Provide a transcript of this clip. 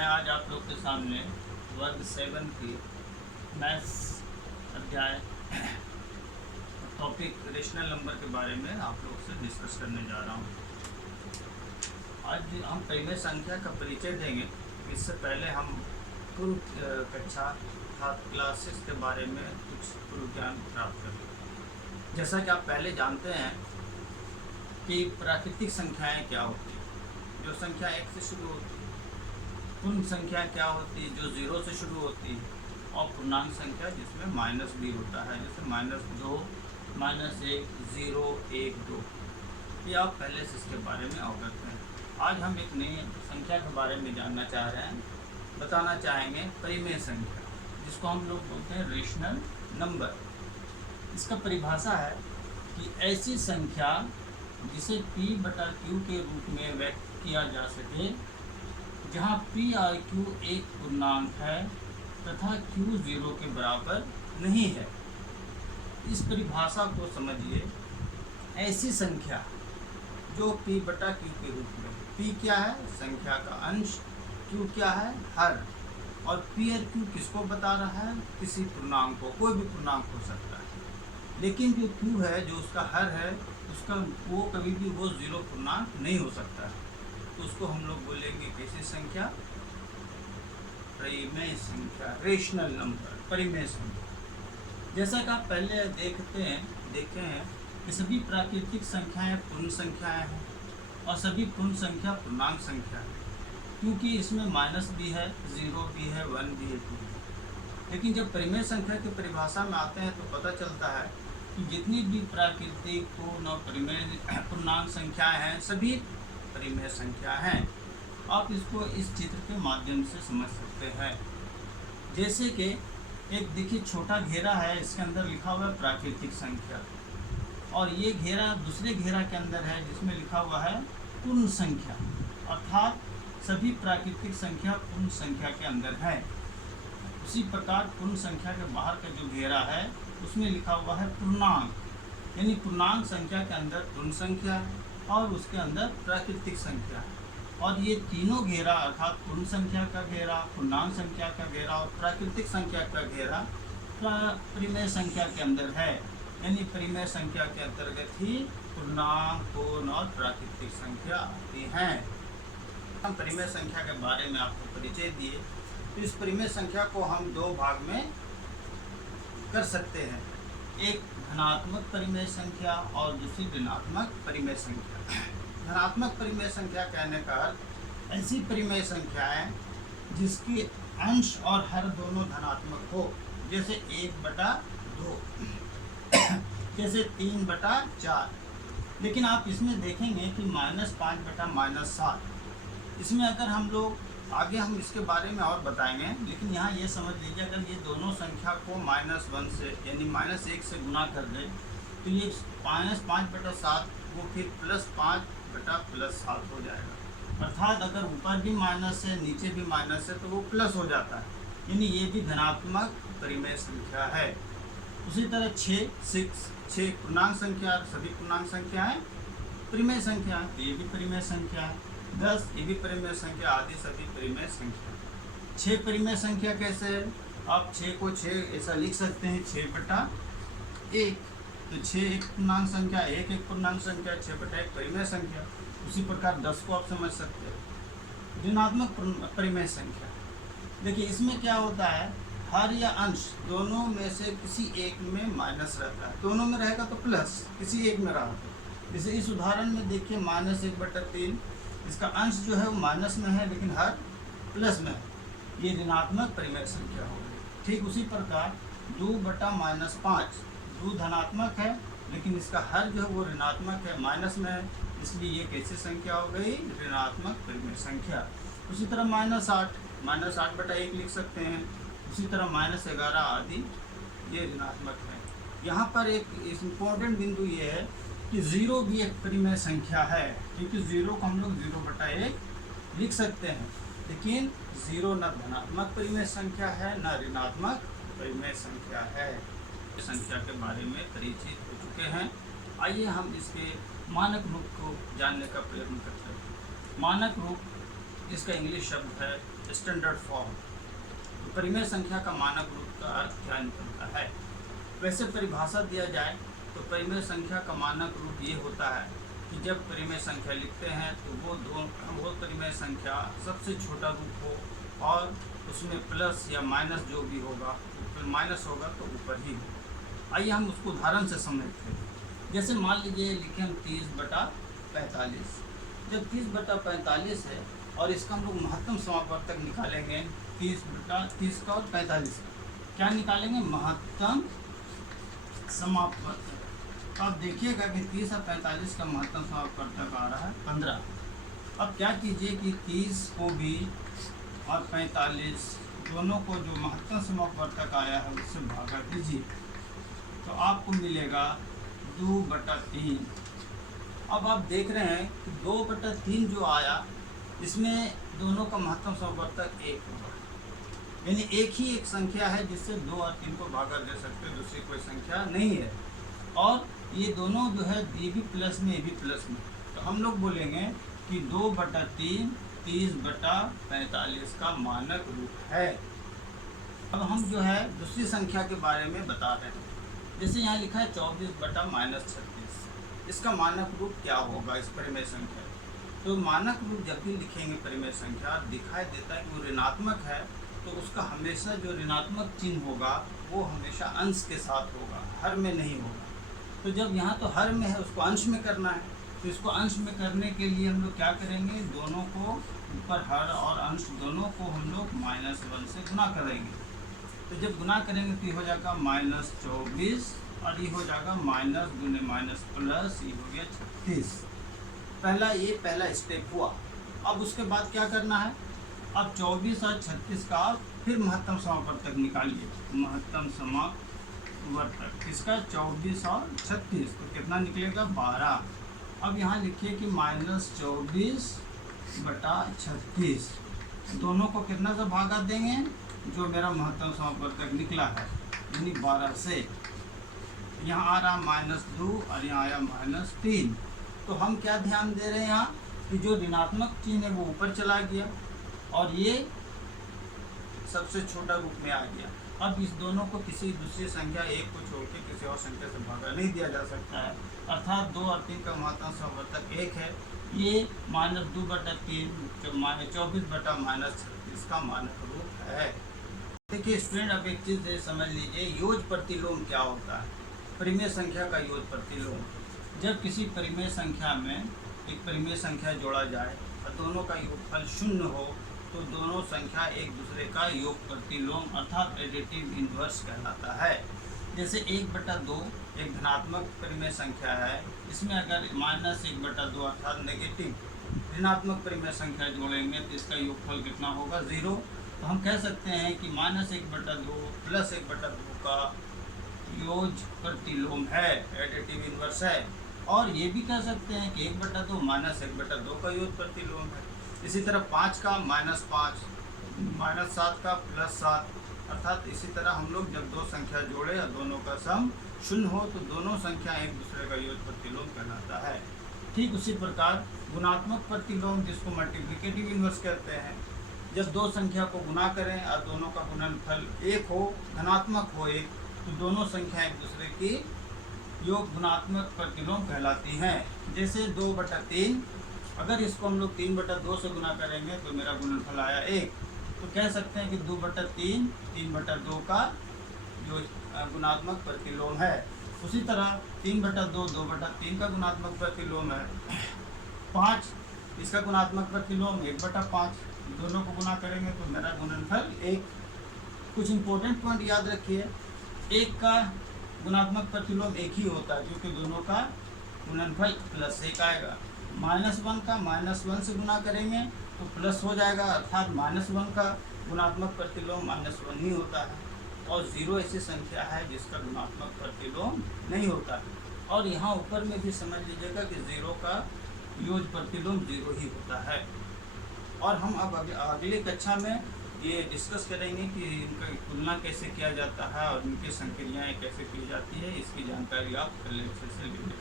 मैं आज आप लोग के सामने वर्ग 7 की मैथ्स अध्याय टॉपिक रेशनल नंबर के बारे में आप लोग से डिस्कस करने जा रहा हूँ। आज हम परिमेय संख्या का परिचय देंगे। इससे पहले हम पूर्व कक्षा क्लासेस के बारे में कुछ पूर्व ज्ञान प्राप्त करेंगे। जैसा कि आप पहले जानते हैं कि प्राकृतिक संख्याएं क्या होती हैं, जो संख्या 1 से शुरू होती है। पूर्ण संख्या क्या होती है, जो 0 से शुरू होती है। और पूर्णांक संख्या जिसमें माइनस भी होता है, जैसे -2, -1, 0, 1, 2। ये आप पहले से इसके बारे में अवगत हैं। आज हम एक नई संख्या के बारे में जानना चाह रहे हैं, बताना चाहेंगे परिमेय संख्या, जिसको हम लोग बोलते हैं रेशनल नंबर। इसका परिभाषा है कि ऐसी संख्या जिसे P/Q के रूप में व्यक्त किया जा सके, जहाँ P और Q एक पूर्णांक है तथा Q 0 के बराबर नहीं है। इस परिभाषा को समझिए। ऐसी संख्या जो P/Q के रूप में, P क्या है, संख्या का अंश, Q क्या है, हर, और P और Q किसको बता रहा है, किसी पूर्णांक को, कोई भी पूर्णांक हो सकता है। लेकिन जो Q है, जो उसका हर है, उसका वो कभी भी वो 0 पूर्णांक नहीं हो सकता है। तो उसको हम लोग बोलेंगे कैसी संख्या, परिमेय संख्या, रेशनल नंबर, परिमेय संख्या। जैसा कि आप पहले देखे हैं कि सभी प्राकृतिक संख्याएं पूर्ण संख्याएं हैं और सभी पूर्ण संख्या पूर्णांक संख्या है, क्योंकि इसमें माइनस भी है, 0 भी है, 1 भी है, 2 भी है। लेकिन जब परिमेय संख्या की परिभाषा में आते हैं तो पता चलता है कि जितनी भी प्राकृतिक, पूर्ण और परिमेय पूर्णांक संख्याएं हैं, सभी परिमेय संख्या हैं। आप इसको इस चित्र के माध्यम से समझ सकते हैं। जैसे कि एक देखिए छोटा घेरा है, इसके अंदर लिखा हुआ है प्राकृतिक संख्या, और ये घेरा दूसरे घेरा के अंदर है जिसमें लिखा हुआ है पूर्ण संख्या, अर्थात सभी प्राकृतिक संख्या पूर्ण संख्या के अंदर है। उसी प्रकार पूर्ण संख्या के बाहर का जो घेरा है उसमें लिखा हुआ है पूर्णांक, यानी पूर्णांक संख्या के अंदर पूर्ण संख्या और उसके अंदर प्राकृतिक संख्या। और ये तीनों घेरा अर्थात पूर्ण संख्या का घेरा, पूर्णांक संख्या का घेरा और प्राकृतिक संख्या का घेरा परिमेय संख्या के अंदर है। यानी परिमेय संख्या के अंतर्गत ही पूर्णांक, पूर्ण और प्राकृतिक संख्या आती हैं। हम परिमेय संख्या के बारे में आपको परिचय दिए, तो इस परिमेय संख्या को हम 2 भाग में कर सकते हैं। एक धनात्मक परिमेय संख्या और दूसरी ऋणात्मक परिमेय संख्या। धनात्मक परिमेय संख्या कहने का अर्थ ऐसी परिमेय संख्याएं जिसकी अंश और हर दोनों धनात्मक हो, जैसे 1/2, जैसे 3/4। लेकिन आप इसमें देखेंगे कि -5/-7, इसमें अगर हम लोग आगे हम इसके बारे में और बताएंगे, लेकिन यहाँ ये समझ लीजिए, अगर ये दोनों संख्या को -1 से यानी -1 से गुना कर दे तो ये -5/7 वो फिर +5/+7 हो जाएगा। अर्थात अगर ऊपर भी माइनस है, नीचे भी माइनस है, तो वो प्लस हो जाता है, यानी ये भी धनात्मक परिमेय संख्या है। उसी तरह 6 पूर्णांक संख्या, सभी पूर्णांक संख्याएँ परिमेय संख्या, तो ये भी परिमेय संख्या है। 10 ये भी परिमेय संख्या, आदि सभी परिमेय संख्या। 6 परिमेय संख्या कैसे है, आप 6 को 6 ऐसा लिख सकते हैं, 6/1। तो 6 एक पूर्णांक संख्या, 1 एक पूर्णांक संख्या, 6/1 परिमेय संख्या। उसी प्रकार 10 को आप समझ सकते हैं। ऋणात्मक परिमेय संख्या, देखिए इसमें क्या होता है, हर या अंश दोनों में से किसी एक में माइनस रहता है। दोनों में रहेगा तो प्लस, किसी एक में रहा तो। जैसे इस उदाहरण में देखिए -1/3, इसका अंश जो है वो माइनस में है लेकिन हर प्लस में है, ये ऋणात्मक परिमेय संख्या हो गई। ठीक उसी प्रकार 2/-5, 2 धनात्मक है लेकिन इसका हर जो है वो ऋणात्मक है, माइनस में है, इसलिए ये कैसी संख्या हो गई, ऋणात्मक परिमेय संख्या। उसी तरह -8/1 लिख सकते हैं। उसी तरह -11 आदि ये ऋणात्मक है। यहाँ पर एक इम्पोर्टेंट बिंदु ये है कि 0 भी एक परिमेय संख्या है, क्योंकि 0 को हम लोग 0/1 लिख सकते हैं, लेकिन 0 न धनात्मक परिमेय संख्या है न ऋणात्मक परिमेय संख्या है। संख्या के बारे में परिचित हो चुके हैं। आइए हम इसके मानक रूप को जानने का प्रयत्न करते हैं। मानक रूप जिसका इंग्लिश शब्द है स्टैंडर्ड फॉर्म। तो परिमेय संख्या का मानक रूप का अर्थ क्या निकलता है? वैसे परिभाषा दिया जाए तो परिमेय संख्या का मानक रूप ये होता है कि जब परिमेय संख्या लिखते हैं तो वो परिमेय संख्या सबसे छोटा रूप हो और उसमें प्लस या माइनस जो भी होगा, माइनस होगा तो ऊपर ही हो। आइए हम उसको उदाहरण से समझते हैं। जैसे मान लीजिए लिखें हम 30/45। जब 30/45 है और इसका हम लोग महत्तम समापवर्तक निकालेंगे 30 का और 45 का। क्या निकालेंगे? महत्तम समापवर्तक। तो आप देखिएगा कि 30 और 45 का महत्तम समापवर्तक आ रहा है 15। अब क्या कीजिए कि 30 को भी और 45 दोनों को जो महत्तम समापवर्तक आया है उससे भागा दीजिए तो आपको मिलेगा 2/3। अब आप देख रहे हैं कि 2/3 जो आया इसमें दोनों का महत्तम समापवर्तक 1 होगा, यानी एक ही एक संख्या है जिससे 2 और 3 को भागा दे सकते, दूसरी कोई संख्या नहीं है। और ये दोनों जो है ये भी प्लस में ये भी प्लस में, तो हम लोग बोलेंगे कि 2/3 30/45 का मानक रूप है। अब हम जो है दूसरी संख्या के बारे में बता रहे हैं। जैसे यहाँ लिखा है 24/-36, इसका मानक रूप क्या होगा इस परिमेय संख्या? तो मानक रूप जब भी लिखेंगे परिमेय संख्या दिखाई देता है कि वो ऋणात्मक है तो उसका हमेशा जो ऋणात्मक चिन्ह होगा वो हमेशा अंश के साथ होगा, हर में नहीं होगा। तो जब यहाँ तो हर में है उसको अंश में करना है, तो इसको अंश में करने के लिए हम लोग क्या करेंगे? दोनों को ऊपर हर और अंश दोनों को हम लोग -1 से गुना करेंगे। तो जब गुना करेंगे तो ये हो जाएगा -24 और ये हो जाएगा माइनस गुने माइनस प्लस, ये हो गया 36। पहला स्टेप हुआ। अब उसके बाद क्या करना है? अब 24 और 36 का फिर महत्तम समापवर्तक निकालिए। महत्तम समापवर्तक इसका 24 और 36 तो कितना निकलेगा? 12। अब यहाँ लिखिए कि -24/36 दोनों को कितना से भागा देंगे? जो मेरा महत्तम समापवर्तक निकला है यानी 12 से। यहाँ आ रहा -2 और यहाँ आया -3। तो हम क्या ध्यान दे रहे हैं यहाँ कि जो ऋणात्मक चिन्ह है वो ऊपर चला गया और ये सबसे छोटा रूप में आ गया। अब इस दोनों को किसी दूसरी संख्या 1 को छोड़ के किसी और संख्या से भागा नहीं दिया जा सकता है, अर्थात 2 और 3 का महत्तम समापवर्तक 1 है। ये -2/3 24/-36 का मानक रूप है। देखिए स्टूडेंट, अब एक चीज़ समझ लीजिए, योज प्रतिलोम क्या होता है? परिमेय संख्या का योग प्रतिलोम। जब किसी परिमेय संख्या में एक परिमेय संख्या जोड़ा जाए और दोनों का योगफल 0 हो तो दोनों संख्या एक दूसरे का योग प्रतिलोम अर्थात एडिटिव इन्वर्स कहलाता है। जैसे 1/2 एक धनात्मक परिमेय संख्या है, इसमें अगर -1/2 अर्थात नेगेटिव ऋणात्मक परिमेय संख्या जोड़ेंगे तो इसका योगफल कितना होगा? 0। तो हम कह सकते हैं कि -1/2 + 1/2 का योज प्रतिलोम है, एडिटिव इन्वर्स है। और ये भी कह सकते हैं कि 1/2 -1/2 का योग प्रतिलोम है। इसी तरह 5 का -5, -7 का +7, अर्थात इसी तरह हम लोग जब दो संख्या जोड़े और दोनों का सम 0 हो तो दोनों संख्या एक दूसरे का योग प्रतिलोम कहलाता है। ठीक उसी प्रकार गुणात्मक प्रतिलोम जिसको मल्टीप्लिकेटिव इन्वर्स कहते हैं, जब दो संख्या को गुना करें और दोनों का गुणनफल 1 हो, धनात्मक हो 1, तो दोनों संख्या एक दूसरे की योग गुणात्मक प्रतिलोम कहलाती हैं। जैसे 2/3, अगर इसको हम लोग 3/2 से गुना करेंगे तो मेरा गुणनफल आया 1, तो कह सकते हैं कि 2/3 3/2 का जो गुणात्मक प्रतिलोम है। उसी तरह 3/2 2/3 का गुणात्मक प्रतिलोम है। 5 इसका गुणात्मक प्रतिलोम 1/5, दोनों को गुना करेंगे तो मेरा गुणनफल 1। कुछ इंपॉर्टेंट पॉइंट याद रखिए, 1 का गुणात्मक प्रतिलोम 1 ही होता है क्योंकि दोनों का गुणनफल +1 आएगा। -1 का -1 से गुना करेंगे तो प्लस हो जाएगा, अर्थात -1 का गुणात्मक प्रतिलोम -1 ही होता है। और 0 ऐसी संख्या है जिसका गुणात्मक प्रतिलोम नहीं होता है। और यहाँ ऊपर में भी समझ लीजिएगा कि 0 का योज प्रतिलोम 0 ही होता है। और हम अब अगली कक्षा में ये डिस्कस करेंगे कि इनका तुलना कैसे किया जाता है और इनकी संक्रियाएँ कैसे की जाती है, इसकी जानकारी आप पहले से ले लें।